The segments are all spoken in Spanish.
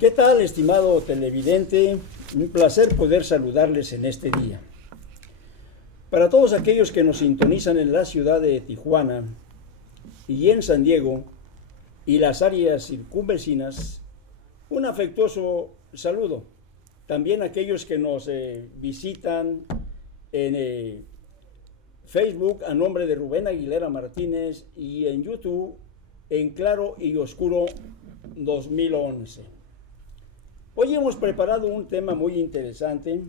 ¿Qué tal, estimado televidente? Un placer poder saludarles en este día. Para todos aquellos que nos sintonizan en la ciudad de Tijuana y en San Diego y las áreas circunvecinas, un afectuoso saludo. También aquellos que nos visitan en Facebook a nombre de Rubén Aguilera Martínez y en YouTube en Claro y Oscuro 2011. Hoy hemos preparado un tema muy interesante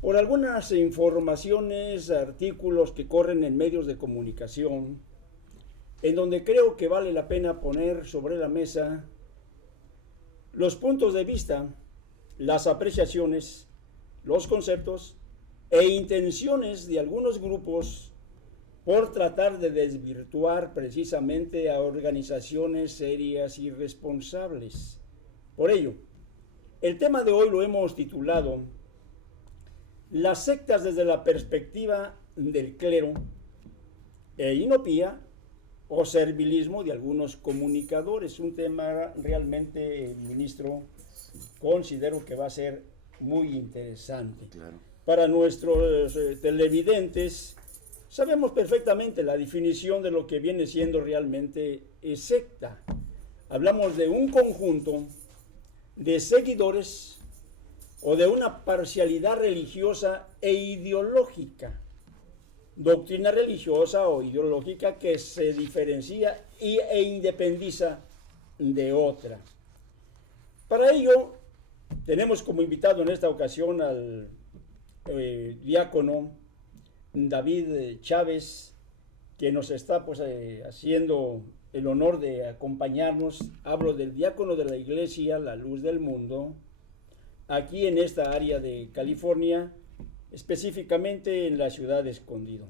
por algunas informaciones, artículos que corren en medios de comunicación, en donde creo que vale la pena poner sobre la mesa los puntos de vista, las apreciaciones, los conceptos e intenciones de algunos grupos por tratar de desvirtuar precisamente a organizaciones serias y responsables. Por ello, el tema de hoy lo hemos titulado Las sectas desde la perspectiva del clero e inopía o servilismo de algunos comunicadores. Un tema realmente, ministro, considero que va a ser muy interesante. Claro. Para nuestros televidentes, sabemos perfectamente la definición de lo que viene siendo realmente secta. Hablamos de un conjunto de seguidores o de una parcialidad religiosa e ideológica, doctrina religiosa o ideológica que se diferencia e independiza de otra. Para ello, tenemos como invitado en esta ocasión al diácono David Chávez, que nos está haciendo el honor de acompañarnos. Hablo del diácono de la iglesia La Luz del Mundo, aquí en esta área de California, específicamente en la ciudad de Escondido.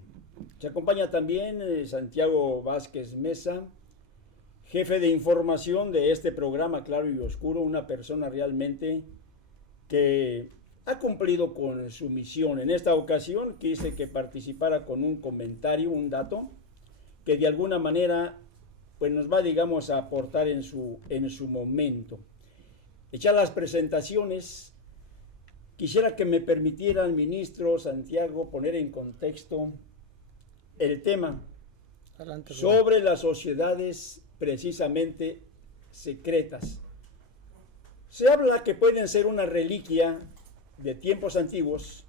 Se acompaña también Santiago Vázquez Mesa, jefe de información de este programa Claro y Oscuro, una persona realmente que ha cumplido con su misión. En esta ocasión quise que participara con un comentario, un dato, que de alguna manera pues nos va, digamos, a aportar en su momento. Hechas las presentaciones, quisiera que me permitiera el ministro Santiago poner en contexto el tema. Adelante, sobre las sociedades precisamente secretas. Se habla que pueden ser una reliquia de tiempos antiguos,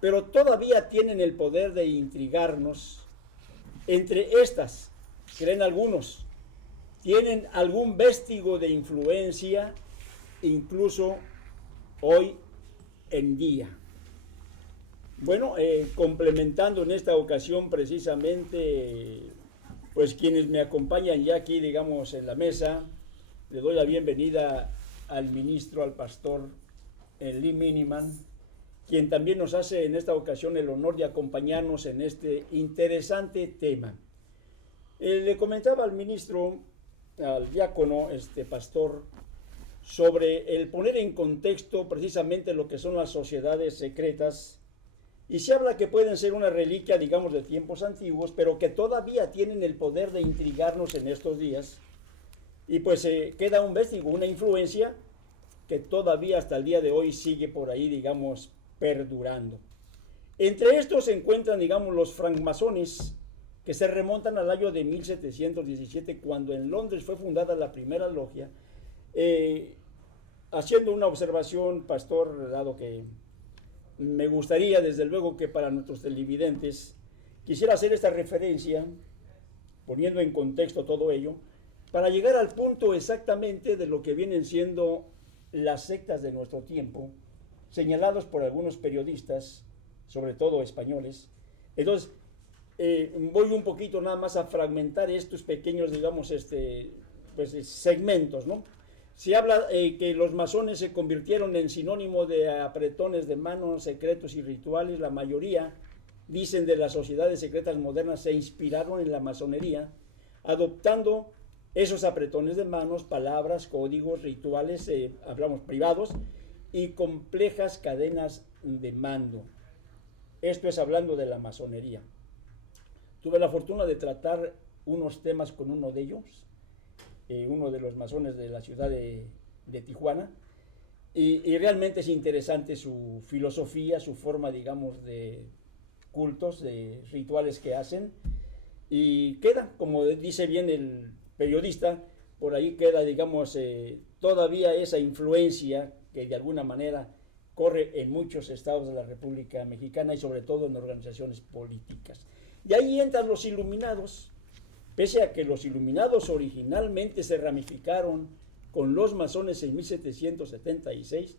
pero todavía tienen el poder de intrigarnos. Entre estas, creen algunos, tienen algún vestigio de influencia, incluso hoy en día. Bueno, complementando en esta ocasión precisamente, pues quienes me acompañan ya aquí, digamos, en la mesa, le doy la bienvenida al ministro, al pastor Lee Miniman, quien también nos hace en esta ocasión el honor de acompañarnos en este interesante tema. Le comentaba al ministro, al diácono, pastor, sobre el poner en contexto precisamente lo que son las sociedades secretas, y se habla que pueden ser una reliquia, digamos, de tiempos antiguos, pero que todavía tienen el poder de intrigarnos en estos días, y pues queda un vestigio, una influencia que todavía hasta el día de hoy sigue por ahí, digamos, perdurando. Entre estos se encuentran, digamos, los francmasones, que se remontan al año de 1717, cuando en Londres fue fundada la primera logia. Haciendo una observación, pastor, dado que me gustaría, desde luego, que para nuestros televidentes quisiera hacer esta referencia, poniendo en contexto todo ello, para llegar al punto exactamente de lo que vienen siendo las sectas de nuestro tiempo, señalados por algunos periodistas, sobre todo españoles. Entonces, voy un poquito nada más a fragmentar estos pequeños, digamos, segmentos, ¿no? Se habla que los masones se convirtieron en sinónimo de apretones de manos, secretos y rituales. La mayoría, dicen, de las sociedades secretas modernas se inspiraron en la masonería, adoptando esos apretones de manos, palabras, códigos, rituales, hablamos privados, y complejas cadenas de mando. Esto es hablando de la masonería. Tuve la fortuna de tratar unos temas con uno de ellos, uno de los masones de la ciudad de Tijuana, y realmente es interesante su filosofía, su forma, digamos, de cultos, de rituales que hacen, y queda, como dice bien el periodista, por ahí queda, digamos, todavía esa influencia que de alguna manera corre en muchos estados de la República Mexicana y sobre todo en organizaciones políticas. Y ahí entran los iluminados, pese a que los iluminados originalmente se ramificaron con los masones en 1776,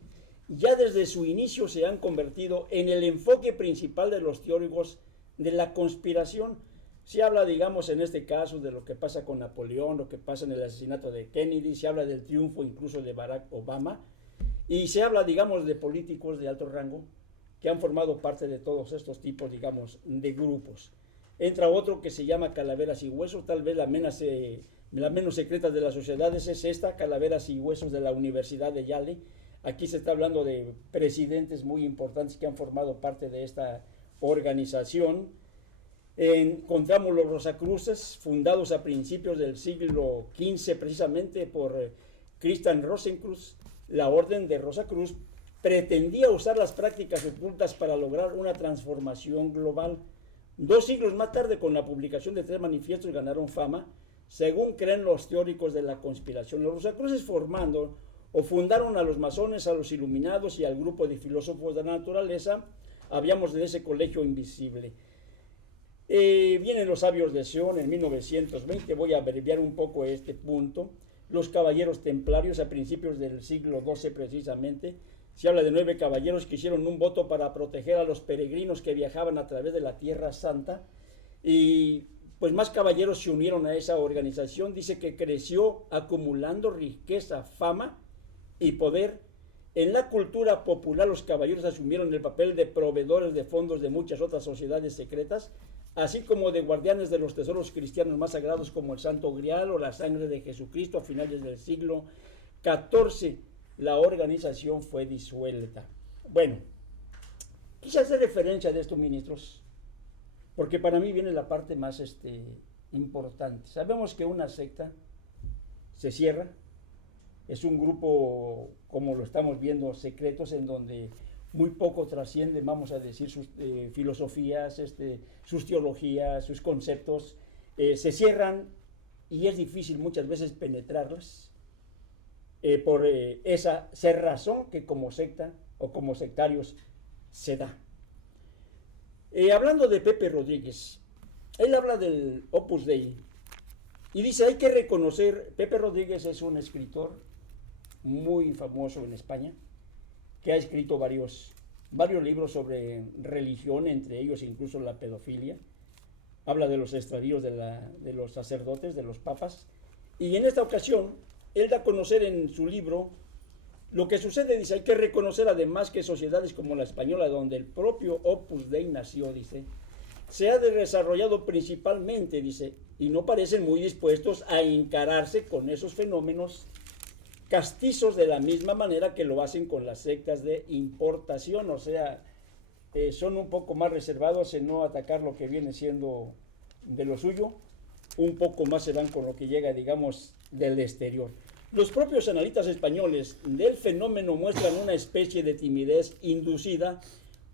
ya desde su inicio se han convertido en el enfoque principal de los teóricos de la conspiración. Se habla, digamos, en este caso de lo que pasa con Napoleón, lo que pasa en el asesinato de Kennedy, se habla del triunfo incluso de Barack Obama, y se habla, digamos, de políticos de alto rango que han formado parte de todos estos tipos, digamos, de grupos. Entra otro que se llama Calaveras y Huesos, tal vez la menos secreta de las sociedades es esta, Calaveras y Huesos de la Universidad de Yale. Aquí se está hablando de presidentes muy importantes que han formado parte de esta organización. Encontramos los Rosacruces, fundados a principios del siglo XV precisamente por Christian Rosenkreuz. La Orden de Rosacruz pretendía usar las prácticas ocultas para lograr una transformación global. 2 siglos más tarde, con la publicación de 3 manifiestos, ganaron fama, según creen los teóricos de la conspiración. Los Rosacruces fundaron a los masones, a los iluminados y al grupo de filósofos de la naturaleza. Habíamos de ese colegio invisible. Vienen los sabios de Sion en 1920, voy a abreviar un poco este punto. Los caballeros templarios a principios del siglo XII precisamente. Se habla de 9 caballeros que hicieron un voto para proteger a los peregrinos que viajaban a través de la Tierra Santa, y pues más caballeros se unieron a esa organización. Dice que creció acumulando riqueza, fama y poder. En la cultura popular los caballeros asumieron el papel de proveedores de fondos de muchas otras sociedades secretas, así como de guardianes de los tesoros cristianos más sagrados como el Santo Grial o la sangre de Jesucristo. A finales del siglo XIV la organización fue disuelta. Bueno, quise hacer referencia de estos ministros porque para mí viene la parte más importante. Sabemos que una secta se cierra, es un grupo, como lo estamos viendo, secretos, en donde muy poco trascienden, vamos a decir, sus filosofías, sus teologías, sus conceptos, se cierran y es difícil muchas veces penetrarlas por esa cerrazón que como secta o como sectarios se da. Hablando de Pepe Rodríguez, él habla del Opus Dei y dice, hay que reconocer, Pepe Rodríguez es un escritor muy famoso en España, que ha escrito varios libros sobre religión, entre ellos incluso la pedofilia. Habla de los extravíos de los sacerdotes, de los papas, y en esta ocasión él da a conocer en su libro lo que sucede. Dice, hay que reconocer además que sociedades como la española, donde el propio Opus Dei nació, dice, se ha desarrollado principalmente, dice, y no parecen muy dispuestos a encararse con esos fenómenos castizos de la misma manera que lo hacen con las sectas de importación. O sea, son un poco más reservados en no atacar lo que viene siendo de lo suyo, un poco más se van con lo que llega, digamos, del exterior. Los propios analistas españoles del fenómeno muestran una especie de timidez inducida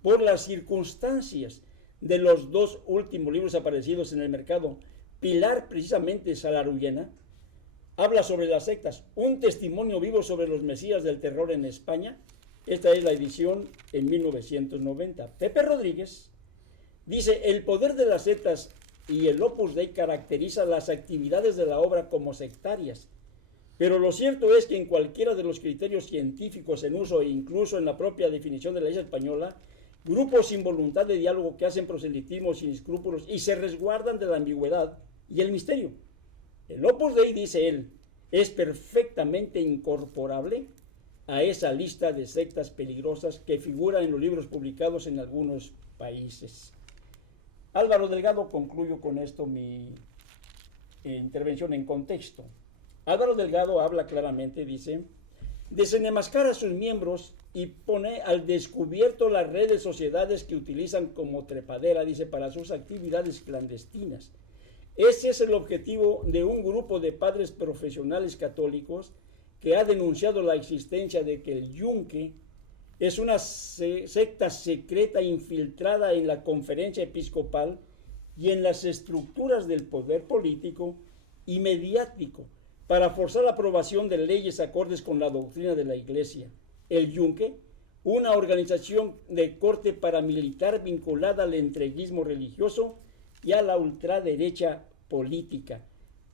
por las circunstancias de los 2 últimos libros aparecidos en el mercado. Pilar, precisamente Salaruyena, habla sobre las sectas, un testimonio vivo sobre los mesías del terror en España. Esta es la edición en 1990. Pepe Rodríguez dice, el poder de las sectas y el Opus Dei caracteriza las actividades de la obra como sectarias, pero lo cierto es que en cualquiera de los criterios científicos en uso e incluso en la propia definición de la Iglesia española, grupos sin voluntad de diálogo que hacen proselitismo sin escrúpulos y se resguardan de la ambigüedad y el misterio. El Opus Dei, dice él, es perfectamente incorporable a esa lista de sectas peligrosas que figura en los libros publicados en algunos países. Álvaro Delgado, concluyo con esto mi intervención en contexto. Álvaro Delgado habla claramente, dice, desenmascar a sus miembros y pone al descubierto las redes sociedades que utilizan como trepadera, dice, para sus actividades clandestinas. Ese es el objetivo de un grupo de padres profesionales católicos que ha denunciado la existencia de que el Yunque es una secta secreta infiltrada en la conferencia episcopal y en las estructuras del poder político y mediático para forzar la aprobación de leyes acordes con la doctrina de la Iglesia. El Yunque, una organización de corte paramilitar vinculada al entreguismo religioso y a la ultraderecha política,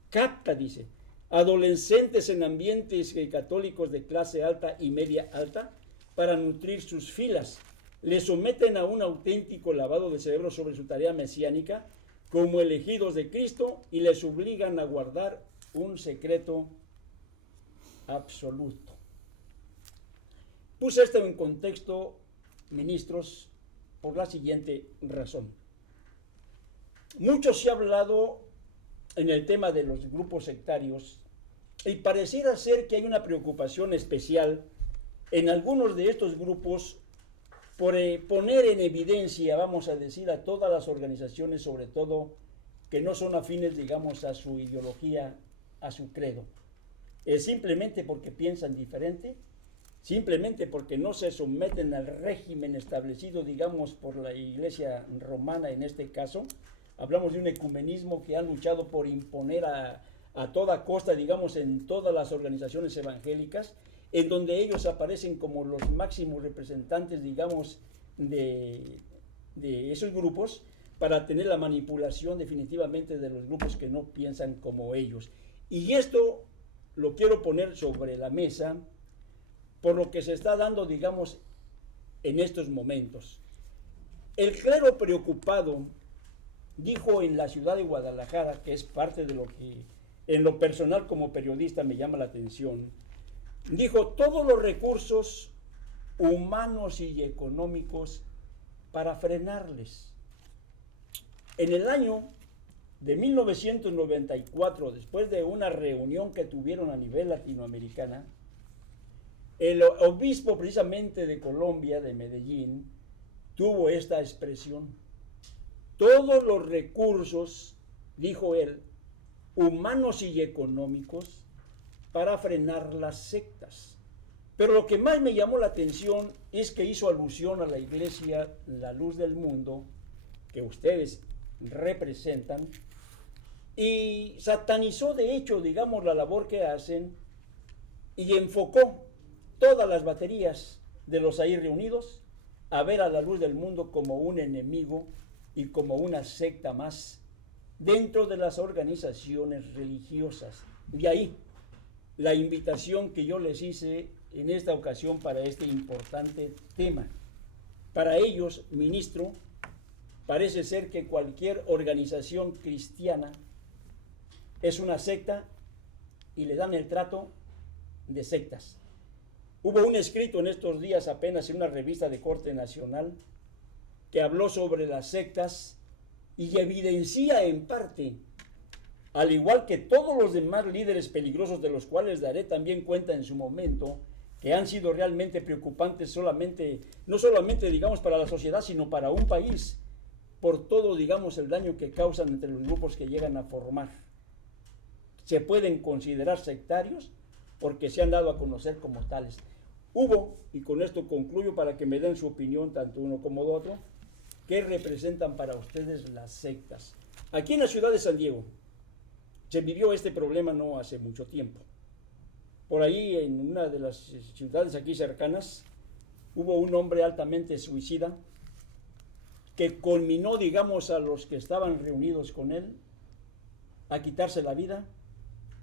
capta, dice, adolescentes en ambientes católicos de clase alta y media alta para nutrir sus filas. Les someten a un auténtico lavado de cerebro sobre su tarea mesiánica como elegidos de Cristo y les obligan a guardar un secreto absoluto. Puse esto en contexto, ministros, por la siguiente razón. Mucho se ha hablado en el tema de los grupos sectarios y pareciera ser que hay una preocupación especial en algunos de estos grupos por poner en evidencia, vamos a decir, a todas las organizaciones, sobre todo que no son afines, digamos, a su ideología, a su credo. Es simplemente porque piensan diferente, simplemente porque no se someten al régimen establecido, digamos, por la Iglesia romana en este caso. Hablamos de un ecumenismo que ha luchado por imponer a toda costa, digamos, en todas las organizaciones evangélicas, en donde ellos aparecen como los máximos representantes, digamos, de esos grupos, para tener la manipulación definitivamente de los grupos que no piensan como ellos. Y esto lo quiero poner sobre la mesa por lo que se está dando, digamos, en estos momentos. El clero preocupado dijo en la ciudad de Guadalajara, que es parte de lo que en lo personal como periodista me llama la atención, dijo todos los recursos humanos y económicos para frenarles. En el año de 1994, después de una reunión que tuvieron a nivel latinoamericana, el obispo precisamente de Colombia, de Medellín, tuvo esta expresión. Todos los recursos, dijo él, humanos y económicos, para frenar las sectas. Pero lo que más me llamó la atención es que hizo alusión a la Iglesia, la luz del mundo, que ustedes representan, y satanizó de hecho, digamos, la labor que hacen y enfocó todas las baterías de los ahí reunidos a ver a la luz del mundo como un enemigo y como una secta más dentro de las organizaciones religiosas. De ahí la invitación que yo les hice en esta ocasión para este importante tema. Para ellos, ministro, parece ser que cualquier organización cristiana es una secta y le dan el trato de sectas. Hubo un escrito en estos días apenas en una revista de corte nacional que habló sobre las sectas y evidencia en parte, al igual que todos los demás líderes peligrosos de los cuales daré también cuenta en su momento, que han sido realmente preocupantes no solamente digamos para la sociedad, sino para un país, por todo digamos el daño que causan entre los grupos que llegan a formar. Se pueden considerar sectarios porque se han dado a conocer como tales. Hubo, y con esto concluyo para que me den su opinión tanto uno como el otro, ¿qué representan para ustedes las sectas? Aquí en la ciudad de San Diego se vivió este problema no hace mucho tiempo. Por ahí en una de las ciudades aquí cercanas hubo un hombre altamente suicida que culminó, digamos, a los que estaban reunidos con él a quitarse la vida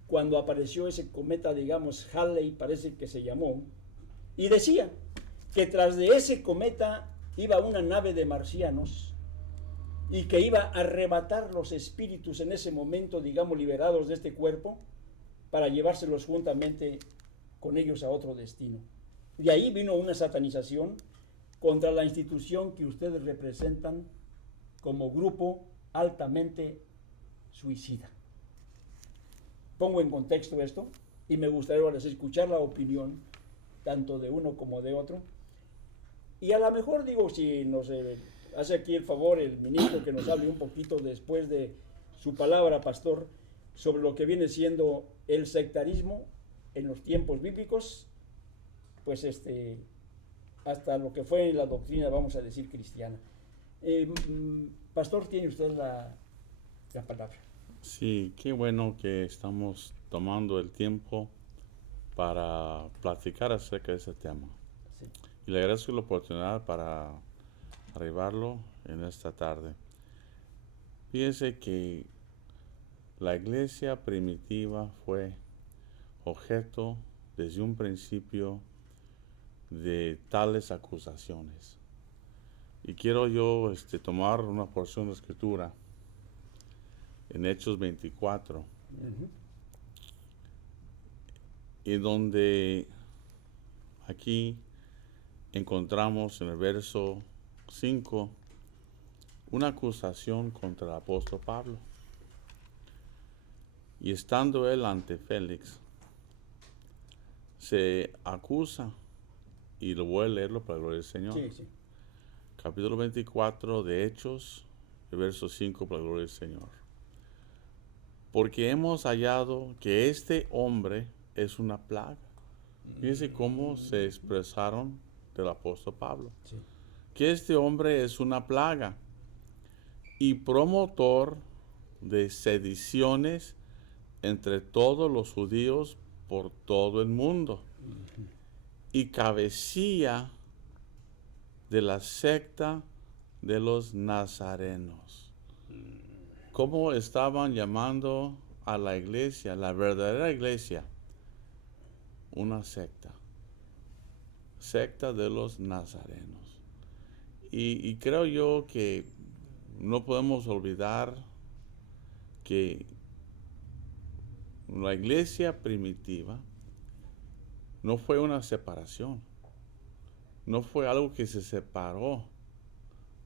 cuando apareció ese cometa, digamos, Halley parece que se llamó, y decía que tras de ese cometa iba una nave de marcianos y que iba a arrebatar los espíritus en ese momento, digamos, liberados de este cuerpo, para llevárselos juntamente con ellos a otro destino. De ahí vino una satanización contra la institución que ustedes representan como grupo altamente suicida. Pongo en contexto esto y me gustaría ahora escuchar la opinión tanto de uno como de otro. Y a lo mejor digo, si nos hace aquí el favor el ministro que nos hable un poquito después de su palabra, pastor, sobre lo que viene siendo el sectarismo en los tiempos bíblicos, pues hasta lo que fue la doctrina, vamos a decir, cristiana. Pastor, tiene usted la palabra. Sí, qué bueno que estamos tomando el tiempo para platicar acerca de ese tema. Sí. Y le agradezco la oportunidad para arribarlo en esta tarde. Fíjese que la iglesia primitiva fue objeto desde un principio de tales acusaciones. Y quiero yo tomar una porción de escritura en Hechos 24, Uh-huh. y donde aquí encontramos en el verso 5 una acusación contra el apóstol Pablo. Y estando él ante Félix, se acusa, y lo voy a leerlo para la gloria del Señor. Sí, sí. Capítulo 24 de Hechos, el verso 5, para la gloria del Señor. Porque hemos hallado que este hombre es una plaga. Fíjense cómo se expresaron del apóstol Pablo. Sí. Que este hombre es una plaga y promotor de sediciones entre todos los judíos por todo el mundo, y cabecilla de la secta de los nazarenos. ¿Cómo estaban llamando a la iglesia, la verdadera iglesia? Una secta. Secta de los nazarenos. Y creo yo que no podemos olvidar que la iglesia primitiva no fue una separación, no fue algo que se separó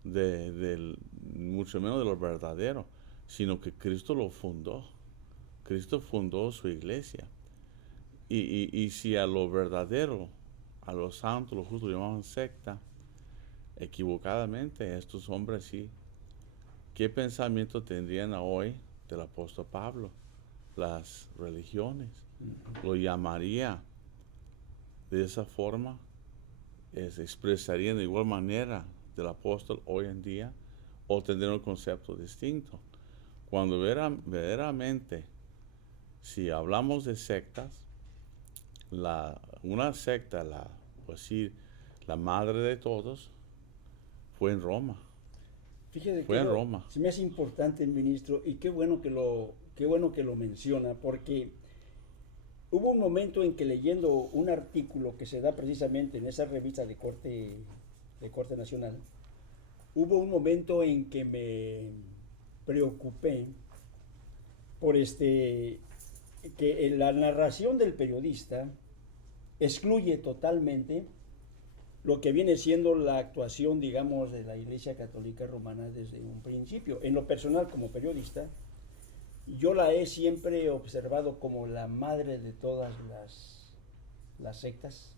mucho menos de lo verdadero, sino que Cristo lo fundó. Cristo fundó su iglesia. Y si a lo verdadero, a los santos, los justos, llamaban secta, equivocadamente estos hombres sí, ¿qué pensamiento tendrían hoy del apóstol Pablo? Las religiones lo llamaría de esa forma, expresarían de igual manera del apóstol hoy en día, o tendrían un concepto distinto. Cuando verdaderamente, si hablamos de sectas, una secta, la madre de todos, fue en Roma. Fíjese Fue que en Roma. se me hace importante, ministro, y qué bueno que lo menciona, porque hubo un momento en que, leyendo un artículo que se da precisamente en esa revista de corte nacional, hubo un momento en que me preocupé por que la narración del periodista excluye totalmente lo que viene siendo la actuación, digamos, de la Iglesia Católica Romana desde un principio. En lo personal, como periodista, yo la he siempre observado como la madre de todas las sectas,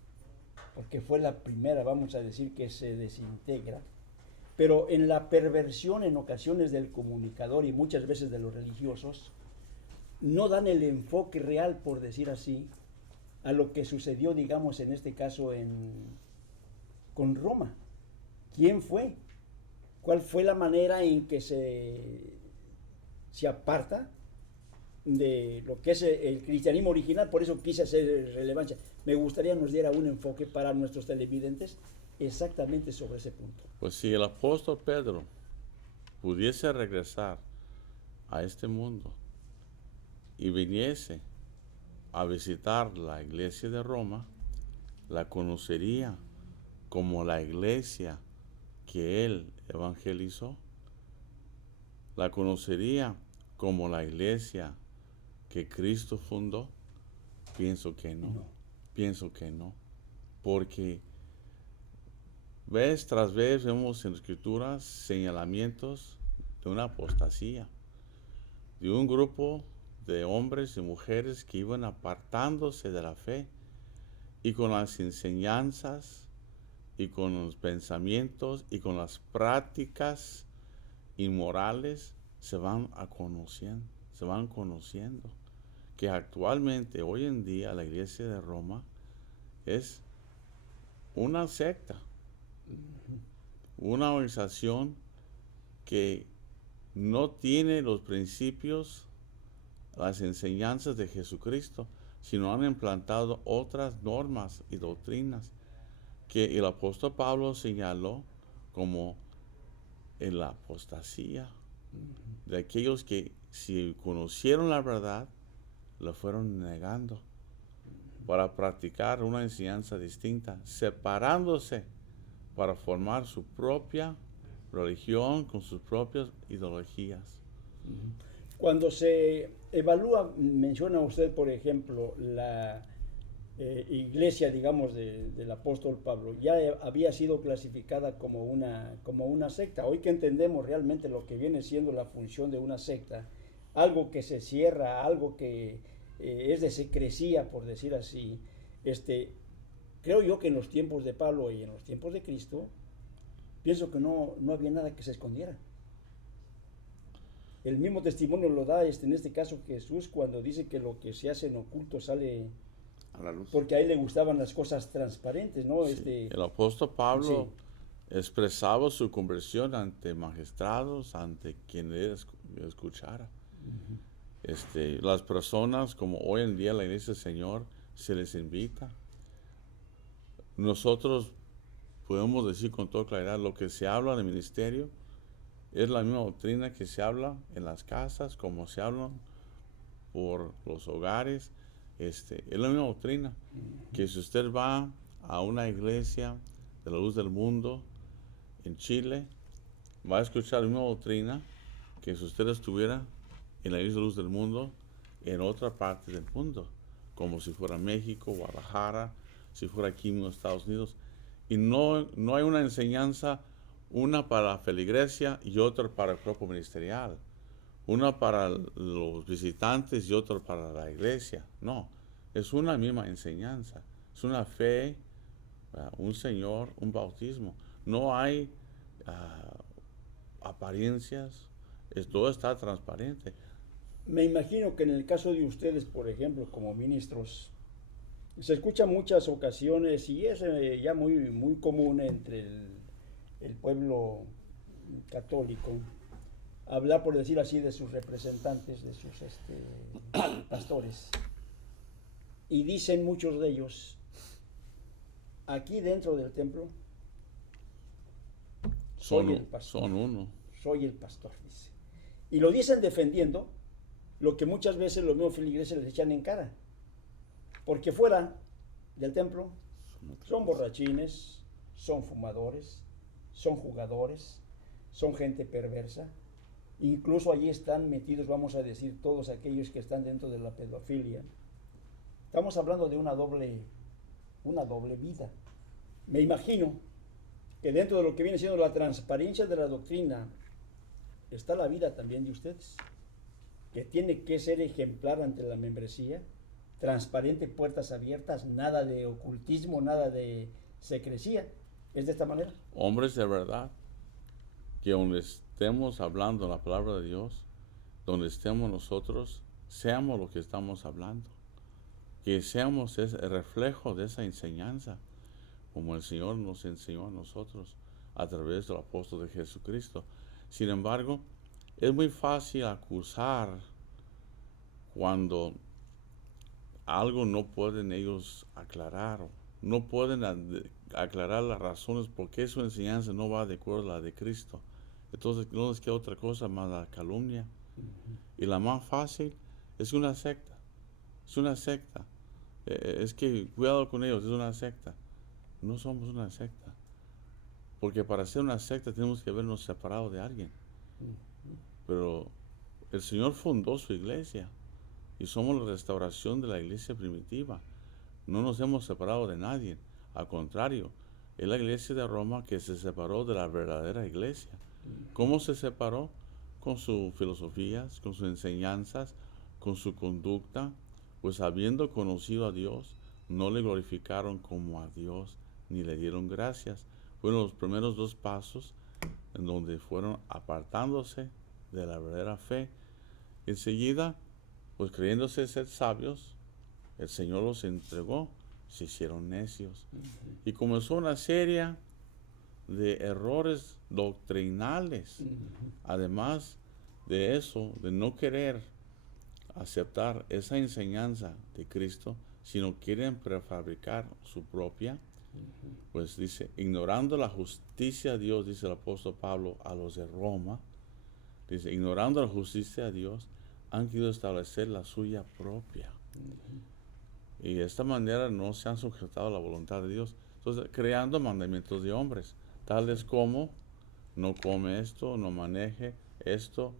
porque fue la primera, vamos a decir, que se desintegra. Pero en la perversión en ocasiones del comunicador y muchas veces de los religiosos, no dan el enfoque real, por decir así, a lo que sucedió, digamos, en este caso con Roma. ¿Quién fue? ¿Cuál fue la manera en que se aparta de lo que es el cristianismo original? Por eso quise hacer relevancia. Me gustaría nos diera un enfoque para nuestros televidentes exactamente sobre ese punto. Pues si el apóstol Pedro pudiese regresar a este mundo y viniese a visitar la iglesia de Roma, la conocería como la iglesia que él evangelizó. La conocería como la iglesia que Cristo fundó. Pienso que no. Pienso que no. Porque vez tras vez vemos en las escrituras señalamientos de una apostasía, de un grupo de hombres y mujeres que iban apartándose de la fe, y con las enseñanzas y con los pensamientos y con las prácticas inmorales se van conociendo. Que actualmente, hoy en día, la Iglesia de Roma es una secta, una organización que no tiene los principios, las enseñanzas de Jesucristo, sino han implantado otras normas y doctrinas que el apóstol Pablo señaló como en la apostasía de aquellos que, si conocieron la verdad, la fueron negando para practicar una enseñanza distinta, separándose para formar su propia religión con sus propias ideologías. Cuando se evalúa, menciona usted, por ejemplo, la iglesia, digamos, del apóstol Pablo, ya había sido clasificada como una secta. Hoy que entendemos realmente lo que viene siendo la función de una secta, algo que se cierra, algo que es de secrecía, por decir así, creo yo que en los tiempos de Pablo y en los tiempos de Cristo, pienso que no había nada que se escondiera. El mismo testimonio lo da en este caso Jesús cuando dice que lo que se hace en oculto sale A la luz. porque a él le gustaban las cosas transparentes, ¿no? Sí. El apóstol Pablo Sí. expresaba su conversión ante magistrados, ante quien le escuchara. Las personas, como hoy en día la Iglesia del Señor, se les invita. Nosotros podemos decir con toda claridad, lo que se habla en el ministerio es la misma doctrina que se habla en las casas, como se habla por los hogares. Es la misma doctrina, que si usted va a una iglesia de la luz del mundo en Chile, va a escuchar la misma doctrina que si usted estuviera en la iglesia de la luz del mundo en otra parte del mundo, como si fuera México, Guadalajara, si fuera aquí en los Estados Unidos. Y no hay una enseñanza, una para la feligresía y otra para el cuerpo ministerial, una para los visitantes y otra para la iglesia. No, es una misma enseñanza, es una fe, un Señor, un bautismo. No hay apariencias, todo está transparente. Me imagino que en el caso de ustedes, por ejemplo, como ministros, se escucha muchas ocasiones y es ya muy común entre el pueblo católico hablar, por decir así, de sus representantes, de sus pastores. Y dicen muchos de ellos, aquí dentro del templo, soy el pastor. Son uno. Soy el pastor, dice. Y lo dicen defendiendo lo que muchas veces los mismos feligreses les echan en cara. Porque fuera del templo son borrachines, son fumadores, son jugadores, son gente perversa. Incluso allí están metidos, vamos a decir, todos aquellos que están dentro de la pedofilia. Estamos hablando de una doble vida. Me imagino que dentro de lo que viene siendo la transparencia de la doctrina está la vida también de ustedes, que tiene que ser ejemplar ante la membresía, transparente, puertas abiertas, nada de ocultismo, nada de secrecía. ¿Es de esta manera? Hombres de verdad, que donde estemos hablando la palabra de Dios, donde estemos nosotros, seamos lo que estamos hablando, que seamos el reflejo de esa enseñanza, como el Señor nos enseñó a nosotros a través del apóstol de Jesucristo. Sin embargo, es muy fácil acusar cuando algo no pueden ellos aclarar, no pueden aclarar las razones por qué su enseñanza no va de acuerdo a la de Cristo. Entonces no les queda otra cosa más la calumnia. Y la más fácil es una secta. Es una secta. Es que cuidado con ellos, es una secta. No somos una secta. Porque para ser una secta tenemos que vernos separados de alguien. Pero el Señor fundó su iglesia y somos la restauración de la iglesia primitiva. No nos hemos separado de nadie. Al contrario, es la iglesia de Roma que se separó de la verdadera iglesia. ¿Cómo se separó? Con sus filosofías, con sus enseñanzas, con su conducta. Pues habiendo conocido a Dios, no le glorificaron como a Dios, ni le dieron gracias. Fueron los primeros dos pasos en donde fueron apartándose de la verdadera fe. Enseguida, pues creyéndose ser sabios, el Señor los entregó, se hicieron necios. Y comenzó una serie de errores doctrinales. Además de eso, de no querer aceptar esa enseñanza de Cristo, sino quieren prefabricar su propia, pues dice, ignorando la justicia de Dios, dice el apóstol Pablo a los de Roma, dice, ignorando la justicia de Dios, han querido establecer la suya propia. Y de esta manera no se han sujetado a la voluntad de Dios. Entonces, creando mandamientos de hombres, tales como, no come esto, no maneje esto,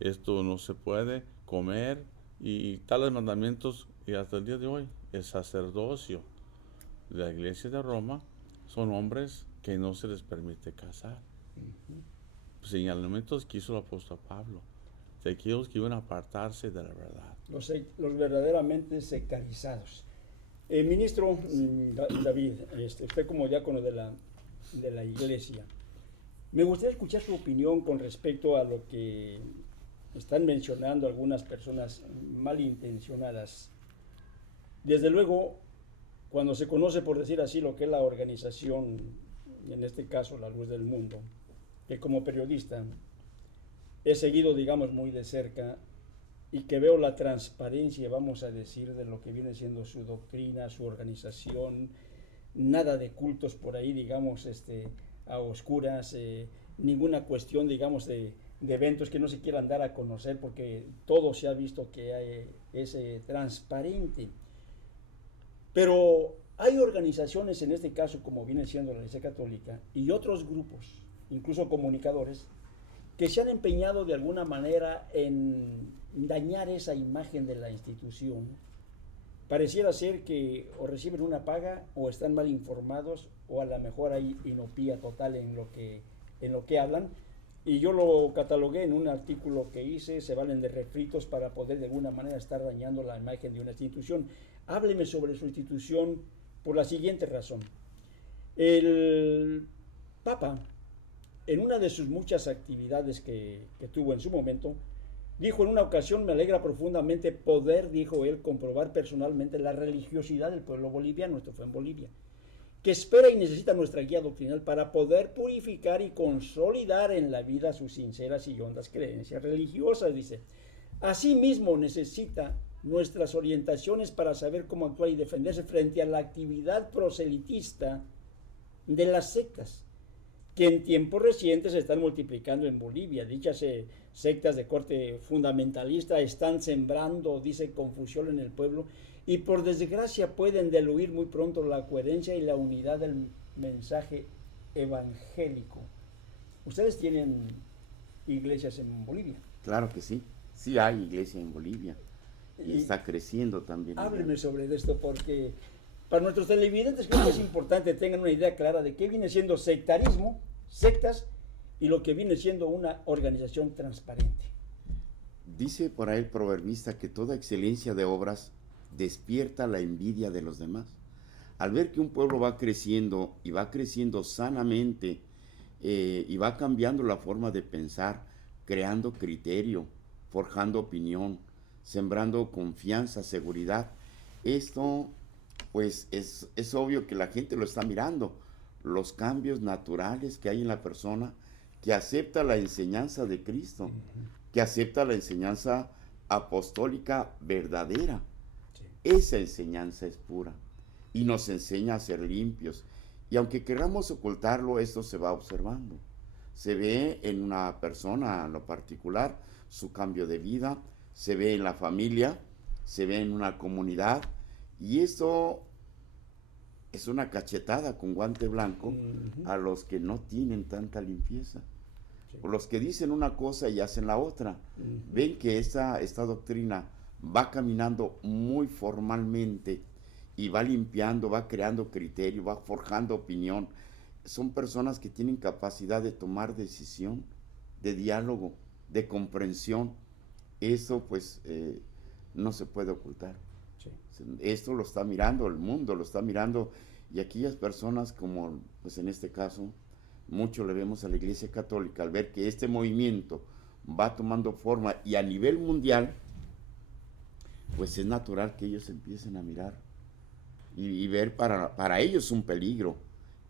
esto no se puede comer, y tales mandamientos, y hasta el día de hoy, el sacerdocio de la iglesia de Roma son hombres que no se les permite casar. Señalamientos que hizo el apóstol Pablo, de aquellos que iban a apartarse de la verdad. Los verdaderamente sectarizados. Ministro David, usted como diácono de la iglesia, me gustaría escuchar su opinión con respecto a lo que están mencionando algunas personas malintencionadas. Desde luego, cuando se conoce, por decir así, lo que es la organización, en este caso La Luz del Mundo, que como periodista he seguido, digamos, muy de cerca, y que veo la transparencia, vamos a decir, de lo que viene siendo su doctrina, su organización, nada de cultos por ahí, digamos, a oscuras, ninguna cuestión, digamos, de eventos que no se quieran dar a conocer, porque todo se ha visto que es transparente. Pero hay organizaciones, en este caso, como viene siendo la Iglesia Católica, y otros grupos, incluso comunicadores, que se han empeñado de alguna manera en dañar esa imagen de la institución. Pareciera ser que o reciben una paga o están mal informados, o a lo mejor hay inopía total en lo que hablan. Y yo lo catalogué en un artículo que hice, se valen de refritos para poder de alguna manera estar dañando la imagen de una institución. Hábleme sobre su institución por la siguiente razón. El Papa, en una de sus muchas actividades que tuvo en su momento, dijo en una ocasión: me alegra profundamente poder, dijo él, comprobar personalmente la religiosidad del pueblo boliviano, esto fue en Bolivia, que espera y necesita nuestra guía doctrinal para poder purificar y consolidar en la vida sus sinceras y hondas creencias religiosas, dice. Asimismo necesita nuestras orientaciones para saber cómo actuar y defenderse frente a la actividad proselitista de las sectas, que en tiempos recientes se están multiplicando en Bolivia. Dichas sectas de corte fundamentalista están sembrando, dice, confusión en el pueblo, y por desgracia pueden diluir muy pronto la coherencia y la unidad del mensaje evangélico. ¿Ustedes tienen iglesias en Bolivia? Claro que sí, sí hay iglesia en Bolivia y está creciendo también. Hábleme sobre esto, porque para nuestros televidentes creo que es importante que tengan una idea clara de qué viene siendo sectarismo, sectas, y lo que viene siendo una organización transparente. Dice por ahí el proverbista que toda excelencia de obras despierta la envidia de los demás. Al ver que un pueblo va creciendo y va creciendo sanamente y va cambiando la forma de pensar, creando criterio, forjando opinión, sembrando confianza, seguridad, esto pues es obvio que la gente lo está mirando, los cambios naturales que hay en la persona, que acepta la enseñanza de Cristo, que acepta la enseñanza apostólica verdadera. Esa enseñanza es pura y nos enseña a ser limpios. Y aunque queramos ocultarlo, esto se va observando. Se ve en una persona, en lo particular, su cambio de vida, se ve en la familia, se ve en una comunidad, y esto es una cachetada con guante blanco a los que no tienen tanta limpieza. O los que dicen una cosa y hacen la otra. Ven que esta doctrina va caminando muy formalmente y va limpiando, va creando criterio, va forjando opinión. Son personas que tienen capacidad de tomar decisión, de diálogo, de comprensión. Eso pues no se puede ocultar. Sí. Esto lo está mirando, el mundo lo está mirando, y aquellas personas como pues en este caso mucho le vemos a la Iglesia Católica, al ver que este movimiento va tomando forma y a nivel mundial, pues es natural que ellos empiecen a mirar y ver para ellos un peligro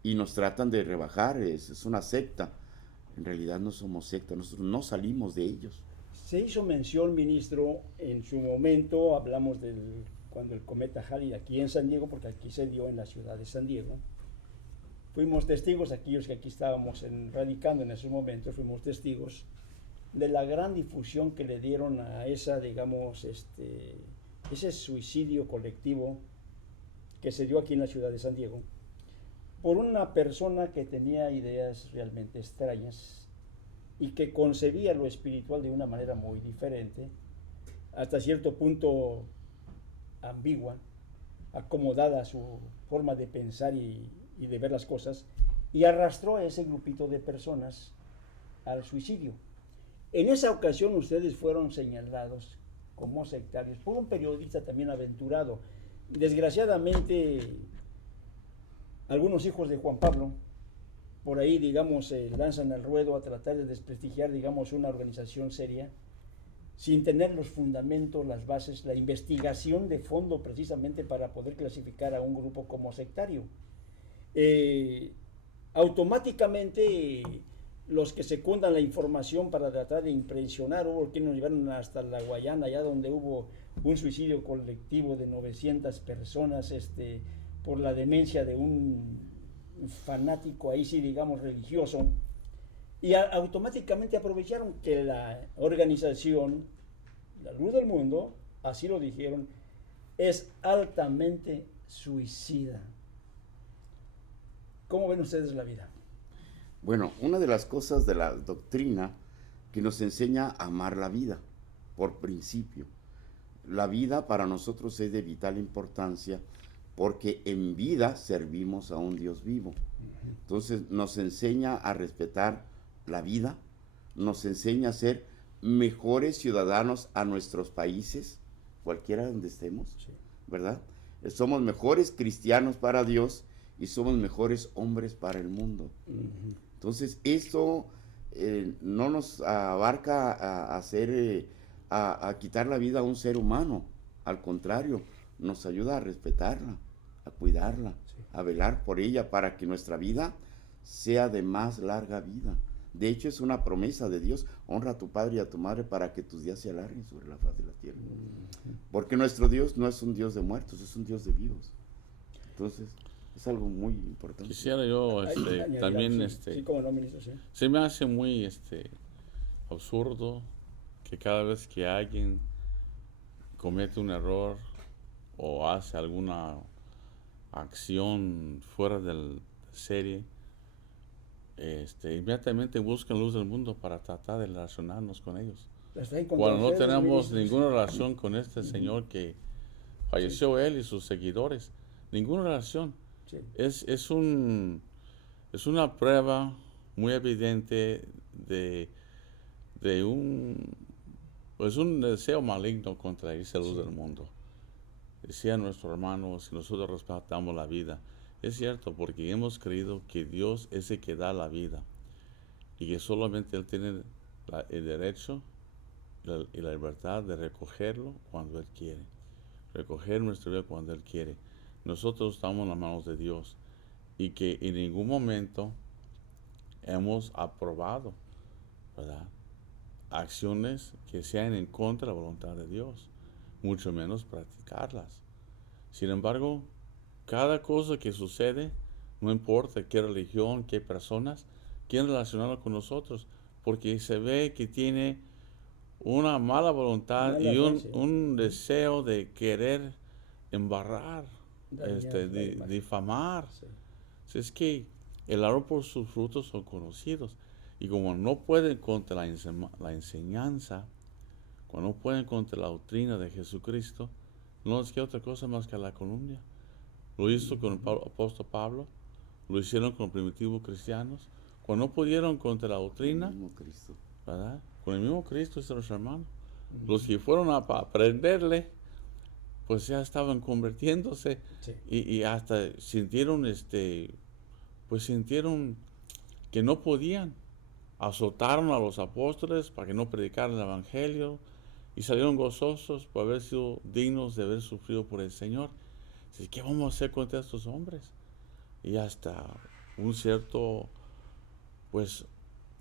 y nos tratan de rebajar, es una secta. En realidad no somos secta, nosotros no salimos de ellos. Se hizo mención, ministro, en su momento, hablamos cuando el cometa Halley aquí en San Diego, porque aquí se dio en la ciudad de San Diego. Fuimos testigos, aquellos que aquí estábamos radicando en esos momentos, fuimos testigos de la gran difusión que le dieron a esa, digamos, ese suicidio colectivo que se dio aquí en la ciudad de San Diego, por una persona que tenía ideas realmente extrañas y que concebía lo espiritual de una manera muy diferente, hasta cierto punto ambigua, acomodada a su forma de pensar y de ver las cosas, y arrastró a ese grupito de personas al suicidio. En esa ocasión ustedes fueron señalados como sectarios por un periodista también aventurado. Desgraciadamente, algunos hijos de Juan Pablo por ahí, digamos, se lanzan al ruedo a tratar de desprestigiar, digamos, una organización seria, sin tener los fundamentos, las bases, la investigación de fondo precisamente para poder clasificar a un grupo como sectario. Automáticamente los que secundan la información para tratar de impresionar, hubo quienes nos llevaron hasta la Guayana, allá donde hubo un suicidio colectivo de 900 personas por la demencia de un fanático, ahí sí digamos religioso, y automáticamente aprovecharon que la organización, la Luz del Mundo, así lo dijeron, es altamente suicida. ¿Cómo ven ustedes la vida? Bueno, una de las cosas de la doctrina que nos enseña a amar la vida, por principio. La vida para nosotros es de vital importancia porque en vida servimos a un Dios vivo. Entonces nos enseña a respetar la vida, nos enseña a ser mejores ciudadanos a nuestros países, cualquiera donde estemos, sí, ¿verdad? Somos mejores cristianos para Dios y somos mejores hombres para el mundo. Entonces esto no nos abarca a quitar la vida a un ser humano, al contrario, nos ayuda a respetarla, a cuidarla, sí, a velar por ella para que nuestra vida sea de más larga vida. De hecho, es una promesa de Dios: honra a tu padre y a tu madre para que tus días se alarguen sobre la faz de la tierra. Porque nuestro Dios no es un Dios de muertos, es un Dios de vivos. Entonces, es algo muy importante. Quisiera yo también, sí, como no, ministro, sí. Se me hace muy absurdo que cada vez que alguien comete un error o hace alguna acción fuera de serie, inmediatamente buscan Luz del Mundo para tratar de relacionarnos con ellos. Cuando no tenemos ninguna relación con este señor que falleció, sí, él y sus seguidores, ninguna relación. Sí. Es una prueba muy evidente de un deseo maligno contra esa luz, sí, del mundo. Decía nuestro hermano, si nosotros respetamos la vida, es cierto, porque hemos creído que Dios es el que da la vida y que solamente Él tiene el derecho y la libertad de recogerlo cuando Él quiere, recoger nuestra vida cuando Él quiere. Nosotros estamos en las manos de Dios y que en ningún momento hemos aprobado, ¿verdad?, acciones que sean en contra de la voluntad de Dios, mucho menos practicarlas. Sin embargo, cada cosa que sucede, no importa qué religión, qué personas, quieren relacionarlo con nosotros, porque se ve que tiene una mala voluntad y un deseo de querer embarrar, difamar. Sí. Es que el árbol por sus frutos son conocidos. Y como no pueden contra la enseñanza, cuando no pueden contra la doctrina de Jesucristo, no les queda otra cosa más que la calumnia. Lo hizo con el apóstol Pablo, lo hicieron con los primitivos cristianos. Cuando no pudieron contra la doctrina, ¿verdad?, con el mismo Cristo, nuestros hermanos, los que fueron a aprenderle, pues ya estaban convirtiéndose, sí, y hasta sintieron, sintieron que no podían, azotaron a los apóstoles para que no predicaran el evangelio y salieron gozosos por haber sido dignos de haber sufrido por el Señor. Dice, ¿qué vamos a hacer contra estos hombres? Y hasta un cierto, pues,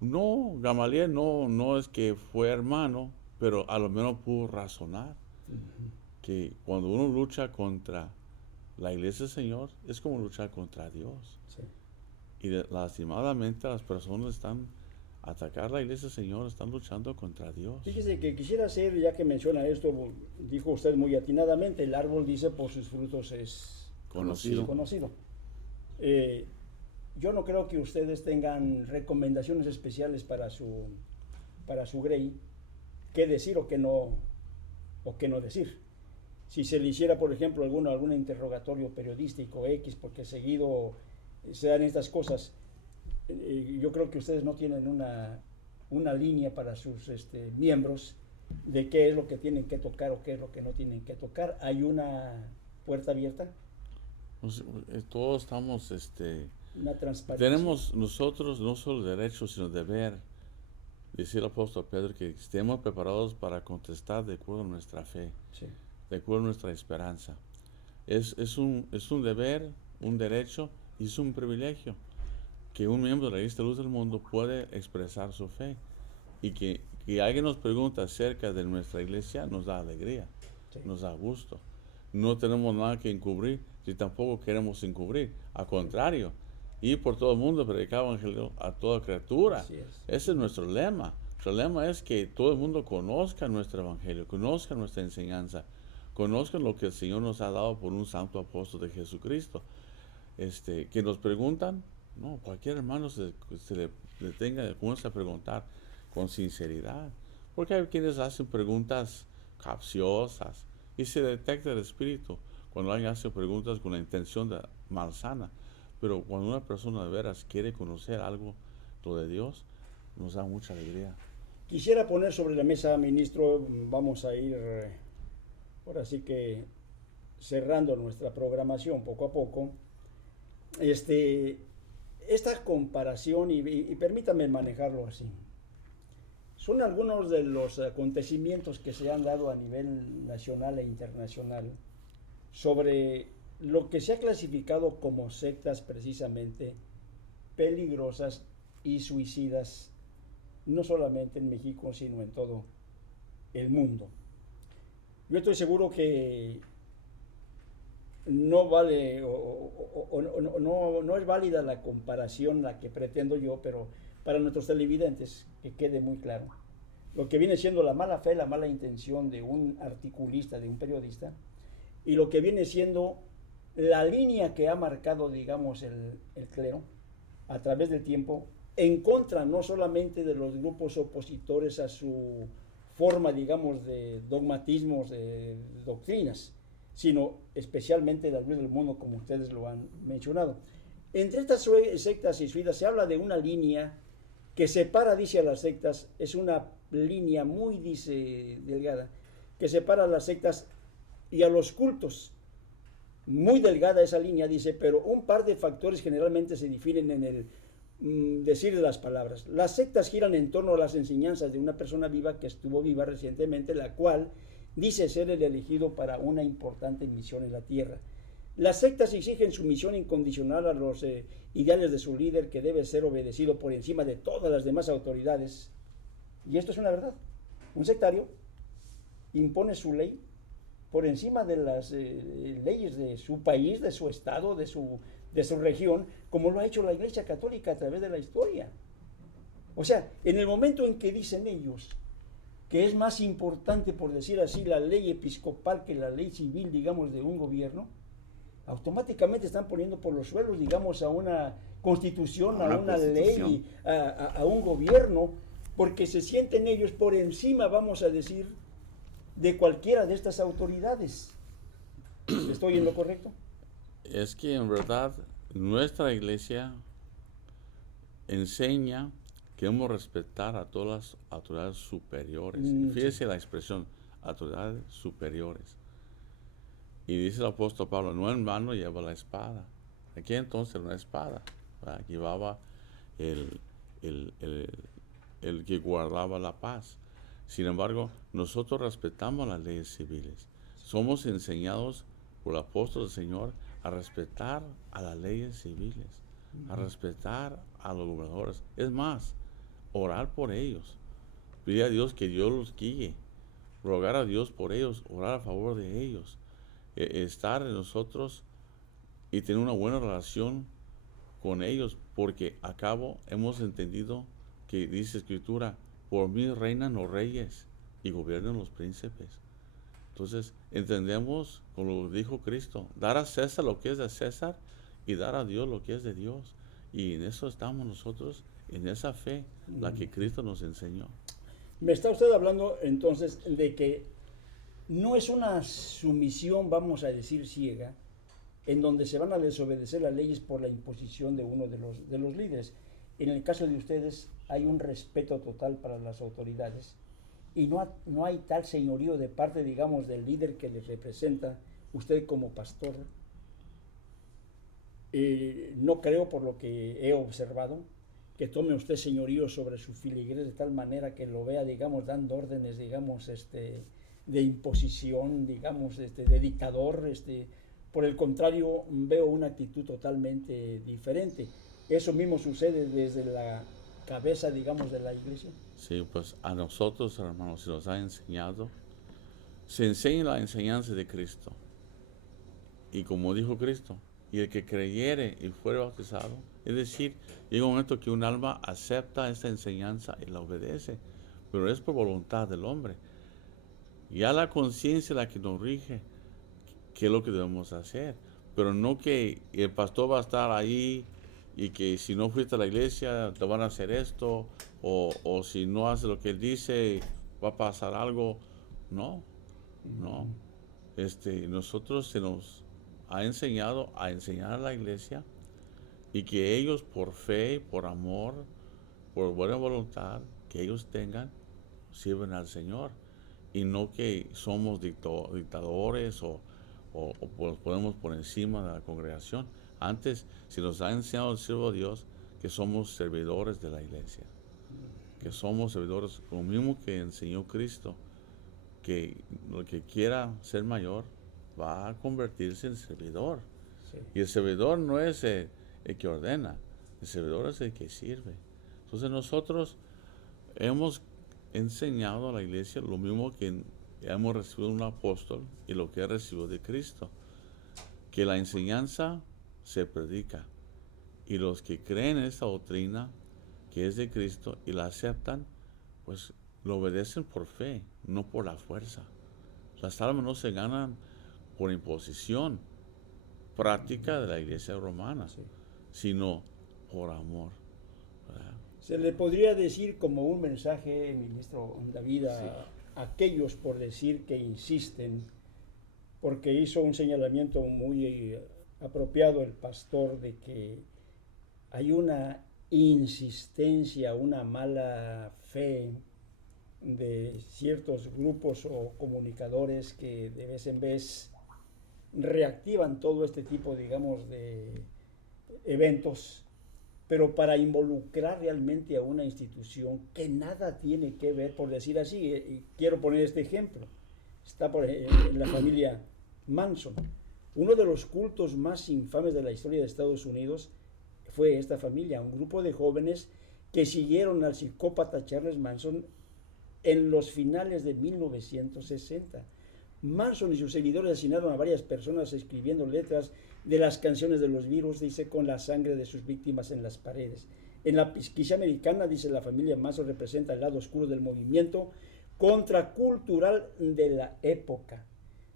no, Gamaliel no es que fue hermano, pero a lo menos pudo razonar que cuando uno lucha contra la iglesia del Señor, es como luchar contra Dios. Sí. Y lastimadamente las personas están atacar la iglesia del Señor, están luchando contra Dios. Fíjese que quisiera hacer, ya que menciona esto, dijo usted muy atinadamente, el árbol dice por sus frutos es Conocido. conocido. Yo no creo que ustedes tengan recomendaciones especiales para su grey, qué decir o qué no decir. Si se le hiciera, por ejemplo, algún interrogatorio periodístico X, porque seguido se dan estas cosas, yo creo que ustedes no tienen una línea para sus miembros de qué es lo que tienen que tocar o qué es lo que no tienen que tocar. ¿Hay una puerta abierta? Todos estamos, Una transparencia. tenemos nosotros no solo derecho, sino deber, decía el apóstol Pedro, que estemos preparados para contestar de acuerdo a nuestra fe, Sí. de acuerdo a nuestra esperanza. Es un deber, un derecho y es un privilegio que un miembro de la Iglesia de Luz del Mundo puede expresar su fe, y que alguien nos pregunta acerca de nuestra iglesia nos da alegría, Sí. nos da gusto. No tenemos nada que encubrir, y tampoco queremos encubrir. Al contrario, ir por todo el mundo, predicar el evangelio a toda criatura. Así es. Ese es nuestro lema. Nuestro lema es que todo el mundo conozca nuestro evangelio, conozca nuestra enseñanza, conozcan lo que el Señor nos ha dado por un santo apóstol de Jesucristo. Que nos preguntan, no, cualquier hermano se le tenga comienza a preguntar con sinceridad, porque hay quienes hacen preguntas capciosas y se detecta el espíritu cuando alguien hace preguntas con la intención de malsana. Pero cuando una persona de veras quiere conocer algo lo de Dios, nos da mucha alegría. Quisiera poner sobre la mesa, ministro, vamos a ir ahora sí que cerrando nuestra programación poco a poco. Esta comparación, y permítame manejarlo así, son algunos de los acontecimientos que se han dado a nivel nacional e internacional sobre lo que se ha clasificado como sectas precisamente peligrosas y suicidas, no solamente en México, sino en todo el mundo. Yo estoy seguro que no vale no es válida la comparación la que pretendo yo, pero para nuestros televidentes que quede muy claro lo que viene siendo la mala fe, la mala intención de un articulista, de un periodista, y lo que viene siendo la línea que ha marcado, digamos, el clero a través del tiempo en contra no solamente de los grupos opositores a su forma, digamos, de dogmatismos, de doctrinas, sino especialmente de la luz del mundo, como ustedes lo han mencionado. Entre estas sectas y suicidas se habla de una línea que separa, dice, a las sectas, es una línea muy, dice, delgada, que separa a las sectas y a los cultos. Muy delgada esa línea, dice, pero un par de factores generalmente se definen en el decir de las palabras. Las sectas giran en torno a las enseñanzas de una persona viva que estuvo viva recientemente, la cual dice ser el elegido para una importante misión en la tierra. Las sectas exigen sumisión incondicional a los ideales de su líder, que debe ser obedecido por encima de todas las demás autoridades. Y esto es una verdad. Un sectario impone su ley por encima de las leyes de su país, de su estado, de su región, como lo ha hecho la Iglesia Católica a través de la historia. O sea, en el momento en que dicen ellos que es más importante, por decir así, la ley episcopal que la ley civil, digamos, de un gobierno, automáticamente están poniendo por los suelos, digamos, a una constitución, a una ley, a un gobierno, porque se sienten ellos por encima, vamos a decir, de cualquiera de estas autoridades. ¿Estoy en lo correcto? Es que en verdad nuestra iglesia enseña que debemos respetar a todas las autoridades superiores. Fíjese la expresión, autoridades superiores. Y dice el apóstol Pablo, no en vano lleva la espada. Aquí entonces una espada, ¿verdad? Llevaba el que guardaba la paz. Sin embargo, nosotros respetamos las leyes civiles. Somos enseñados por el apóstol del Señor a respetar a las leyes civiles, a respetar a los gobernadores. Es más, orar por ellos, pedir a Dios que Dios los guíe, rogar a Dios por ellos, orar a favor de ellos, estar en nosotros y tener una buena relación con ellos, porque a cabo hemos entendido que dice Escritura, por mí reinan los reyes y gobiernan los príncipes. Entonces entendemos, como dijo Cristo, dar a César lo que es de César y dar a Dios lo que es de Dios. Y en eso estamos nosotros, en esa fe, la que Cristo nos enseñó. Me está usted hablando entonces de que no es una sumisión, vamos a decir, ciega, en donde se van a desobedecer las leyes por la imposición de uno de los líderes. En el caso de ustedes hay un respeto total para las autoridades y no hay tal señorío de parte, digamos, del líder que les representa, usted como pastor. No creo, por lo que he observado, que tome usted señorío sobre su filigreses de tal manera que lo vea, digamos, dando órdenes, digamos, de imposición, digamos, de dictador. Por el contrario, veo una actitud totalmente diferente. ¿Eso mismo sucede desde la cabeza, digamos, de la iglesia? Sí, pues a nosotros, hermanos, se nos ha enseñado, se enseña la enseñanza de Cristo. Y como dijo Cristo, y el que creyere y fuere bautizado, es decir, llega un momento que un alma acepta esta enseñanza y la obedece, pero es por voluntad del hombre. Ya la conciencia es la que nos rige qué es lo que debemos hacer, pero no que el pastor va a estar ahí y que si no fuiste a la iglesia te van a hacer esto, o si no haces lo que él dice va a pasar algo. No. Nosotros se nos ha enseñado a enseñar a la iglesia y que ellos por fe, por amor, por buena voluntad que ellos tengan, sirven al Señor, y no que somos dictadores o nos ponemos por encima de la congregación. Antes se nos ha enseñado el siervo de Dios que somos servidores de la iglesia, que somos servidores, lo mismo que enseñó Cristo, que el que quiera ser mayor va a convertirse en servidor. Sí. Y el servidor no es el que ordena, el servidor es el que sirve. Entonces nosotros hemos enseñado a la iglesia lo mismo que hemos recibido de un apóstol y lo que he recibido de Cristo, que la enseñanza se predica, y los que creen en esta doctrina que es de Cristo y la aceptan, pues lo obedecen por fe, no por la fuerza. Las almas no se ganan por imposición práctica de la iglesia romana, Sí. sino por amor, ¿verdad? Se le podría decir como un mensaje, ministro David, a aquellos, por decir, que insisten, porque hizo un señalamiento muy apropiado el pastor de que hay una insistencia, una mala fe de ciertos grupos o comunicadores que de vez en vez reactivan todo este tipo, digamos, de eventos, pero para involucrar realmente a una institución que nada tiene que ver, por decir así. Y quiero poner este ejemplo. Está en la familia Manson. Uno de los cultos más infames de la historia de Estados Unidos fue esta familia, un grupo de jóvenes que siguieron al psicópata Charles Manson en los finales de 1960. Manson y sus seguidores asesinaron a varias personas escribiendo letras de las canciones de los Beatles, dice, con la sangre de sus víctimas en las paredes. En la pesquisa americana, dice, la familia Manson representa el lado oscuro del movimiento contracultural de la época.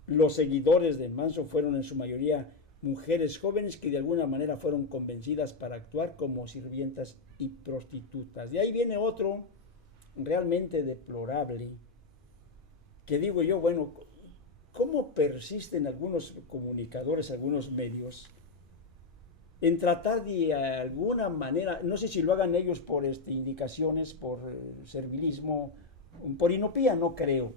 Los seguidores de Manson fueron en su mayoría mujeres jóvenes que de alguna manera fueron convencidas para actuar como sirvientas y prostitutas. De ahí viene otro realmente deplorable, que digo yo, bueno, ¿cómo persisten algunos comunicadores, algunos medios, en tratar de alguna manera, no sé si lo hagan ellos por indicaciones, por servilismo, por inopía, no creo,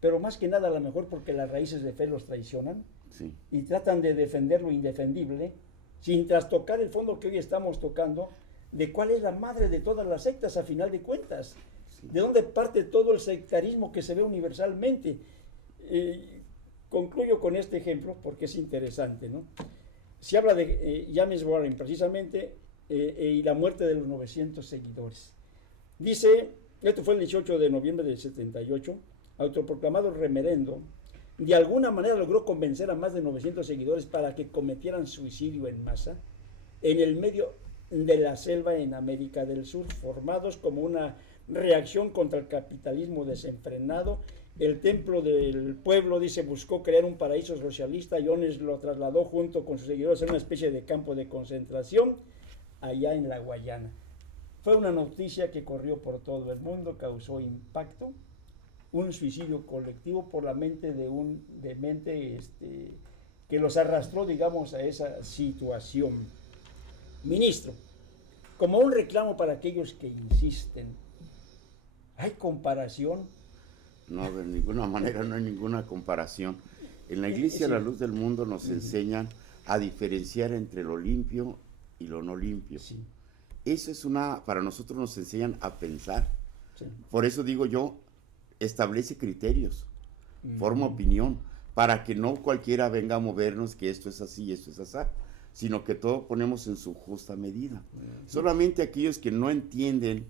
pero más que nada a lo mejor porque las raíces de fe los traicionan, Sí. y tratan de defender lo indefendible, sin trastocar el fondo que hoy estamos tocando, de cuál es la madre de todas las sectas a final de cuentas. Sí. ¿De dónde parte todo el sectarismo que se ve universalmente? Concluyo con este ejemplo porque es interesante, ¿no? Se habla de James Warren precisamente y la muerte de los 900 seguidores. Dice, esto fue el 18 de noviembre del 78, autoproclamado remerendo, de alguna manera logró convencer a más de 900 seguidores para que cometieran suicidio en masa en el medio de la selva en América del Sur, formados como una reacción contra el capitalismo desenfrenado. El templo del pueblo, dice, buscó crear un paraíso socialista. Jones lo trasladó junto con sus seguidores a una especie de campo de concentración allá en la Guayana. Fue una noticia que corrió por todo el mundo, causó impacto, un suicidio colectivo por la mente de un demente que los arrastró, digamos, a esa situación. Ministro, como un reclamo para aquellos que insisten, ¿hay comparación? No, de ninguna manera no hay ninguna comparación. En la Iglesia La Luz del Mundo nos enseñan a diferenciar entre lo limpio y lo no limpio. Sí. Eso es para nosotros nos enseñan a pensar. Sí. Por eso digo yo, establece criterios, forma opinión, para que no cualquiera venga a movernos que esto es así y esto es así, sino que todo ponemos en su justa medida. Solamente aquellos que no entienden,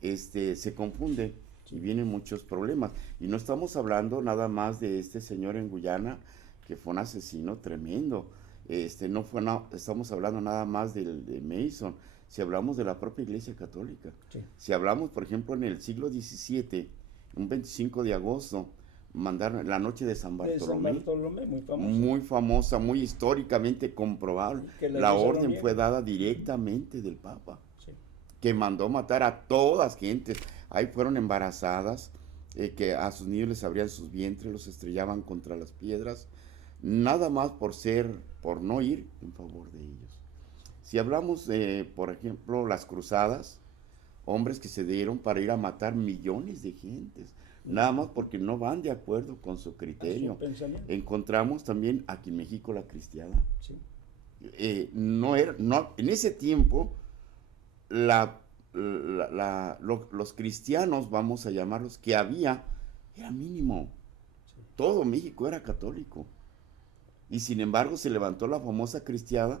se confunden y vienen muchos problemas. Y no estamos hablando nada más de este señor en Guyana, que fue un asesino tremendo. Estamos hablando nada más de Mason. Si hablamos de la propia Iglesia Católica, Sí. si hablamos, por ejemplo, en el siglo XVII, un 25 de agosto, mandaron la noche de San Bartolomé, Muy famosa. muy famosa, muy históricamente comprobable. Que la La Iglesia no orden niega. fue dada directamente del Papa, Sí. que mandó matar a todas gentes. Ahí fueron embarazadas, que a sus niños les abrían sus vientres, los estrellaban contra las piedras, nada más por no ir en favor de ellos. Si hablamos de, por ejemplo, las cruzadas, hombres que se dieron para ir a matar millones de gentes, nada más porque no van de acuerdo con su criterio. Su pensamiento. Encontramos también aquí en México la cristiana. Sí. En ese tiempo, los cristianos, vamos a llamarlos, que había, era mínimo. Sí. Todo México era católico. Y sin embargo se levantó la famosa cristiada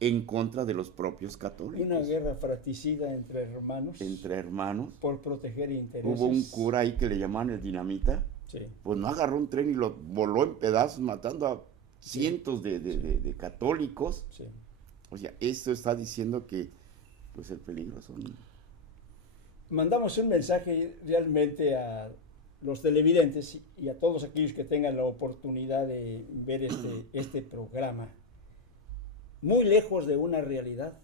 en contra de los propios católicos. Una guerra fratricida entre hermanos. Entre hermanos. Por proteger intereses. Hubo un cura ahí que le llamaban el dinamita. Sí. Pues no agarró un tren y lo voló en pedazos, matando a cientos de católicos. Sí. O sea, esto está diciendo que pues el peligro son... Mandamos un mensaje realmente a los televidentes y a todos aquellos que tengan la oportunidad de ver este programa. Muy lejos de una realidad,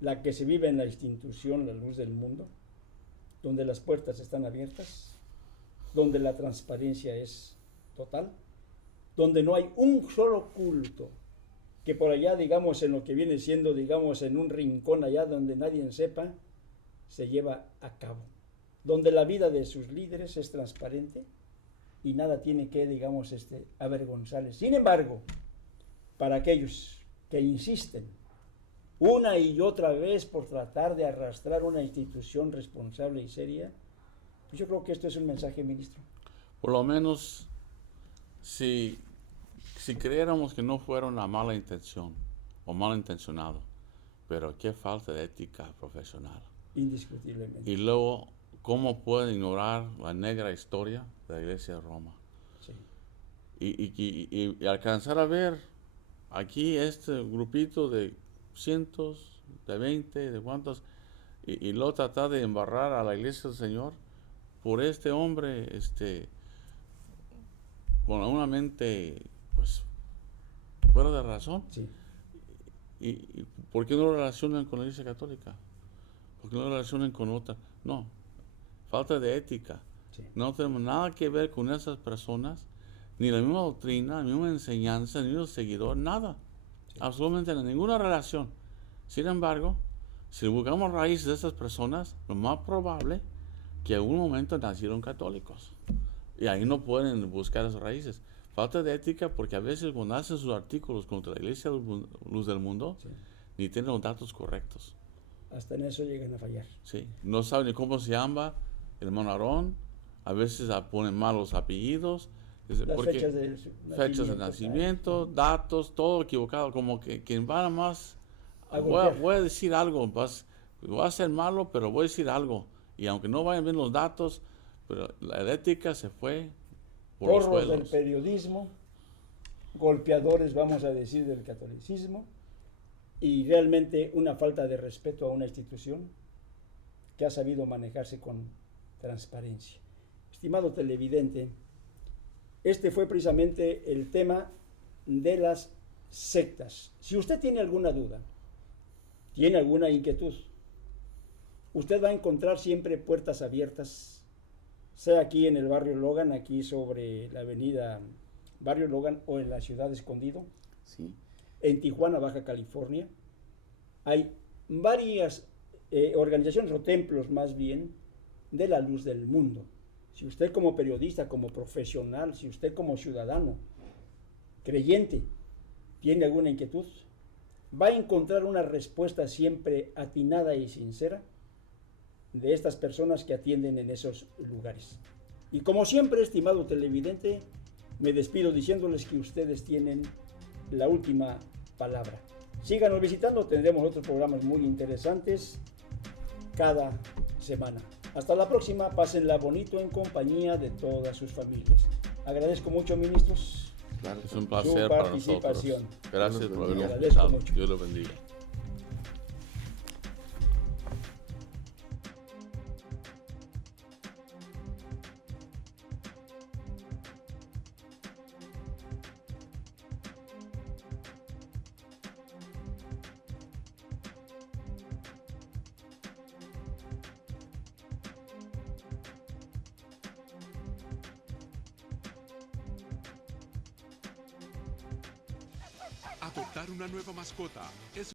la que se vive en la institución La Luz del Mundo, donde las puertas están abiertas, donde la transparencia es total, donde no hay un solo culto, que por allá, digamos, en lo que viene siendo, digamos, en un rincón allá donde nadie sepa, se lleva a cabo, donde la vida de sus líderes es transparente y nada tiene que, digamos, avergonzarles. Sin embargo, para aquellos que insisten una y otra vez por tratar de arrastrar una institución responsable y seria, pues yo creo que esto es un mensaje, ministro. Por lo menos, si creyéramos que no fuera una mala intención o malintencionado, pero qué falta de ética profesional. Indiscutiblemente. Y luego, ¿cómo pueden ignorar la negra historia de la Iglesia de Roma? Sí. Y alcanzar a ver aquí este grupito de cientos, de 20, de cuántos, y luego tratar de embarrar a la Iglesia del Señor por este hombre, con una mente, pues, fuera de razón. Sí. ¿Y por qué no lo relacionan con la Iglesia Católica? ¿Por qué no lo relacionan con otra? No, falta de ética. Sí. No tenemos nada que ver con esas personas, ni la misma doctrina, la misma enseñanza, ni los seguidores, nada. Sí. Absolutamente ninguna relación. Sin embargo, si buscamos raíces de esas personas, lo más probable que en algún momento nacieron católicos. Y ahí no pueden buscar esas raíces. Falta de ética porque a veces cuando hacen sus artículos contra la Iglesia Luz del Mundo, Sí. ni tienen los datos correctos. Hasta en eso llegan a fallar. Sí, no saben ni cómo se llama el hermano Aarón, a veces ponen malos apellidos, Las porque fechas de nacimiento, datos, todo equivocado, como que quien va más, A voy golpear. a decir algo, voy a ser malo, pero voy a decir algo, y aunque no vayan bien los datos, pero la ética se fue por los Porros del suelos. periodismo, golpeadores, vamos a decir, del catolicismo, y realmente una falta de respeto a una institución que ha sabido manejarse con transparencia. Estimado televidente, este fue precisamente el tema de las sectas. Si usted tiene alguna duda, tiene alguna inquietud, usted va a encontrar siempre puertas abiertas, sea aquí en el barrio Logan, aquí sobre la avenida Barrio Logan, o en la ciudad de Escondido, Sí. en Tijuana, Baja California. Hay varias organizaciones o templos más bien de la luz del mundo. Si usted como periodista, como profesional, si usted como ciudadano, creyente, tiene alguna inquietud, va a encontrar una respuesta siempre atinada y sincera de estas personas que atienden en esos lugares. Y como siempre, estimado televidente, me despido diciéndoles que ustedes tienen la última palabra. Síganos visitando, tendremos otros programas muy interesantes cada semana. Hasta la próxima, pásenla bonito en compañía de todas sus familias. Agradezco mucho, ministros. Claro. Es un Su placer para nosotros. participación. Gracias Dios los por bendiga. habernos Agradezco escuchado. mucho. Dios lo bendiga. Adoptar una nueva mascota es